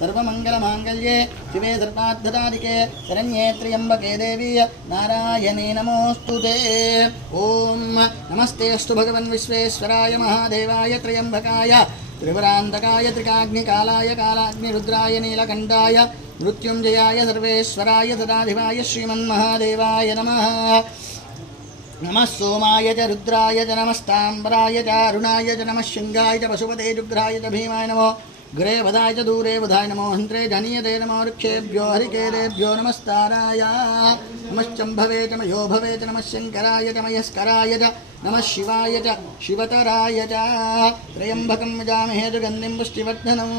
सर्वमङ्गलमाङ्गल्ये शिवे सर्वार्थसाधिके शरण्ये त्र्यम्बके देवी नारायणे नमोऽस्तुते। ॐ नमस्तेऽस्तु भगवन् विश्वेश्वराय महादेवाय त्र्यम्बकाय त्रिपुरान्तकाय त्रिकाग्निकालाय कालाग्निरुद्राय नीलकण्ठाय मृत्युञ्जयाय सर्वेश्वराय सदाशिवाय श्रीमन्महादेवाय नमः। नमः सोमाय च रुद्राय च नमस्ताम्बराय च अरुणाय च नमः शिंगाय च पशुपते जुग्राय च भीमाय नमो ग्रे वधाय च दूरे वधाय नमो हन्त्रे जनीयते नमो वृक्षेभ्यो हरिकेतेभ्यो नमस्ताराय नमश्चम्भवे च मयो भवे च नमः शङ्कराय च मयस्कराय च नमः शिवाय च शिवतराय च त्र्यम्बकं यजामहे सुगन्धिं पुष्टिवर्धनं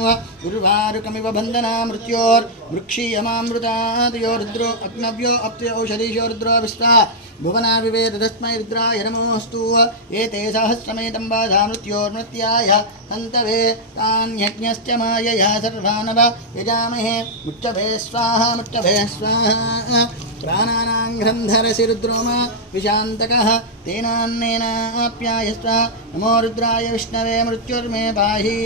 उर्वारुकमिव बन्धना मृत्योर्मृक्षीयमामृतादयो रुद्रो अग्नव्यो अप्त्यो औषधीशो रुद्रो विश्वा भुवना विवेद तस्मै रुद्राय नमोऽस्तु। एते सहस्रमेतं बाधा मृत्योर्मृत्याय हन्तवे तान्यज्ञश्च मायया सर्वानव यजामहे मुच्चभे स्वाहा मुच्चभे स्वाहा। प्राणानां ग्रन्थरसि रुद्रोमा विशान्तकः तेनान्नेनाप्यायस्व नमो रुद्राय विष्णवे मृत्युर्मे पाहि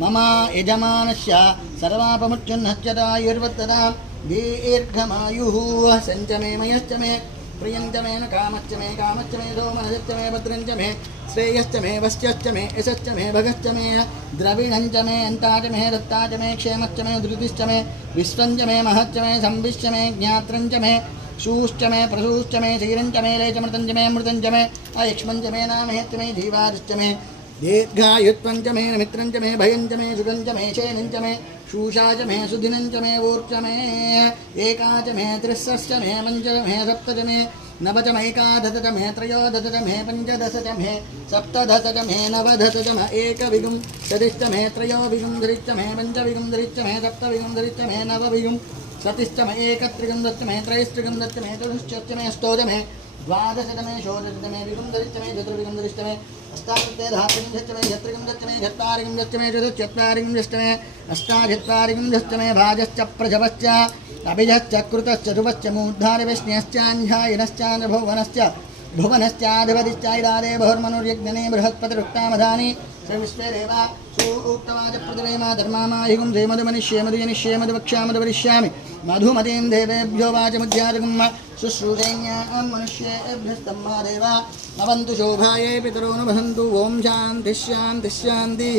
मम यजमानस्य सर्वापमुच्युन्नश्चतायुर्वर्ततां दीर्घमायुः सञ्च मे मयश्च मे प्रियञ्च मे न कामश्च मे सोमनश्च मे भद्रञ्च मे श्रेयश्च मे वस्यश्च मे यशश्च मे भगश्च मे द्रविणञ्च मे अन्ताच मे दत्ताच मे क्षेमश्च मे धृतिश्च मे विश्वञ्च मे महश्च मे संविश्च मे ज्ञात्रञ्च मे शूश्च मे प्रसूश्च मे क्षीरञ्च मे लेचमृतञ्च मे मृतञ्च मे अयक्ष्मञ्च मे नामहेत्य मे जीवाश्च मे दीर्घायुत्वञ्च मे मित्रञ्च मे भयञ्च मे सुगञ्च मे शेनिञ्च मे शूषाच मे सुदिनञ्च मे वोर्च मे एकाच मे त्रिस्रश्च मे पञ्च मे सप्तच मे नवच मैकादश च मे त्रयोदश च मे पञ्चदश च मे सप्तदश च मे नवदश च मे एकविगुं सतिश्च मे त्रयोविगुं धरिश्च मे पञ्चविगुं धरिश्च मे सप्तविगुं धरिश्च मे नवविगुं सतिश्च मे एकत्रिगुं दश्च मे त्रयस्त्रिगुं दश्च मे चतुश्च मे अष्टोच मे द्वादश च मे षोडश च मे विगुं धरिश्च मे चतुर्विगुं धरिश्च मे अष्टादश मे छत्रिगुं दश्च मे चत्वारिगुं दश्च मे चतुश्चत्वारिगुं दश्च मे अष्टाचत्वारिगुं दश्च मे भाजश्च प्रजवश्च अभिजश्च कृतश्च ध्रुवश्च मूर्धारिविष्ण्यश्चान्ध्यायनश्चान्द्रभुवनश्च भुवनश्चाधिपतिश्चैरादे बहुर्मनुर्यज्ञने बृहस्पतिरुक्तामधानि सर्वविश्वेदेवा सूक्तवाच प्रतिवेमा धर्मामाहिगुं धेमधुमनिष्ये मधुजनिष्ये मधुवक्ष्यामधुवरिष्यामि मधुमतीं देवेभ्यो वाचमुद्यातुं शुश्रूषेण्यां मनुष्येभ्यस्तम्मा देवा भवन्तु शोभाये पितरो न वसन्तु। ओं शान्तिः शान्तिः शान्तिः।